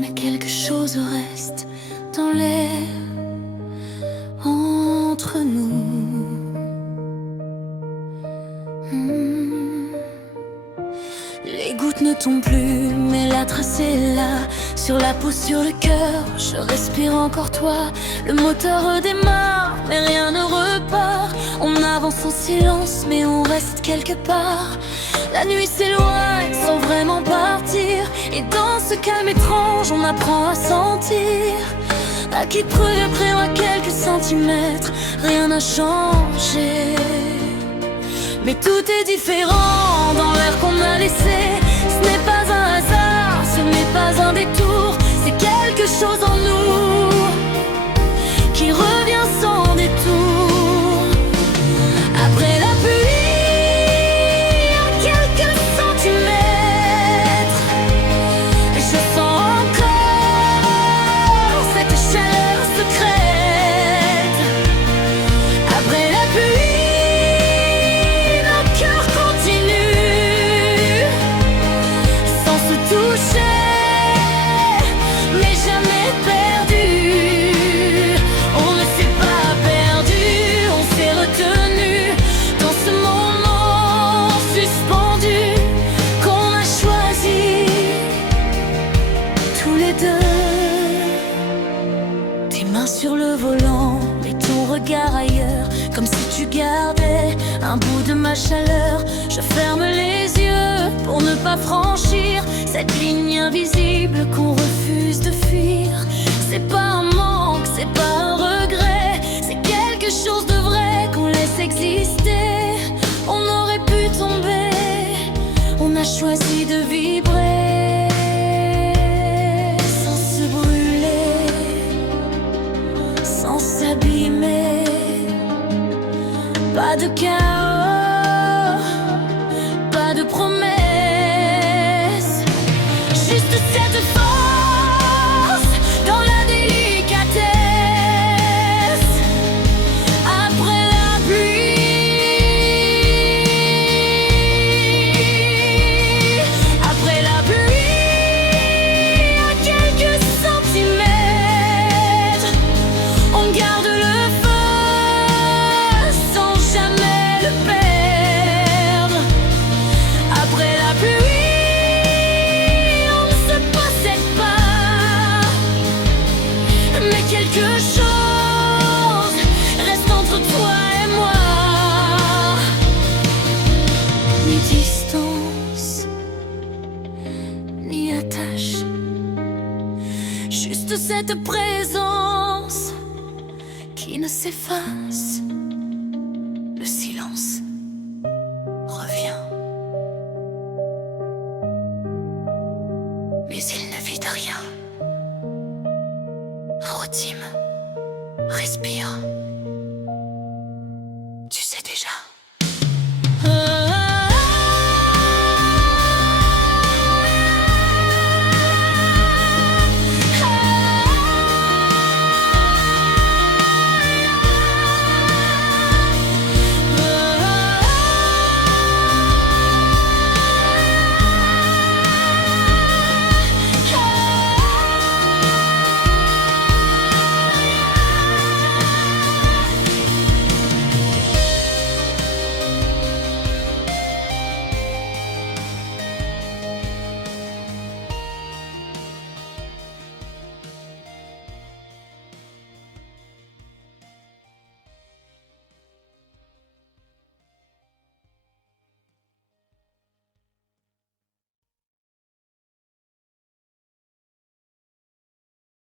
mais quelque chose reste dans l'air entre nous. Les gouttes ne tombent plus, mais la trace est là. Sur la peau, sur le cœur, je respire encore toi. Le moteur redémarre, mais rien ne repart. On avance en silence, mais on reste quelque part. La nuit s'éloigne sans vraiment partir, et dans ce calme étrange, on apprend à sentir. À qui brûle près à quelques centimètres, rien n'a changé. Mais tout est différent dans l'air qu'on a laissé. Ce n'est pas un hasard, ce n'est pas un détour, c'est quelque chose en nous qui revient sans détour. Après la pluie, à quelques centimètres, je sens encore cette chaleur secrète. Après la pluie, nos cœurs continuent sans se toucher, mais jamais perdu. On ne s'est pas perdu, on s'est retenu dans ce moment suspendu qu'on a choisi tous les deux. Tes mains sur le volant, mais ton regard ailleurs, comme si tu gardais un bout de ma chaleur. Je ferme les yeux pour ne pas franchir cette ligne invisible qu'on refuse de fuir. C'est pas un manque, c'est pas un regret, c'est quelque chose de vrai qu'on laisse exister. On aurait pu tomber, on a choisi de vibrer sans se brûler, sans s'abîmer. Pas de chaos, pas de promesses, juste cette force dans la délicatesse. Après la pluie, après la pluie, à quelques centimètres, on garde le feu sans jamais le perdre. Après la pluie, on ne se possède pas, mais quelque chose reste entre toi et moi. Ni distance, ni attache, juste cette présence qui ne s'efface. Le silence revient, mais il ne vit de rien. Rotime, respire.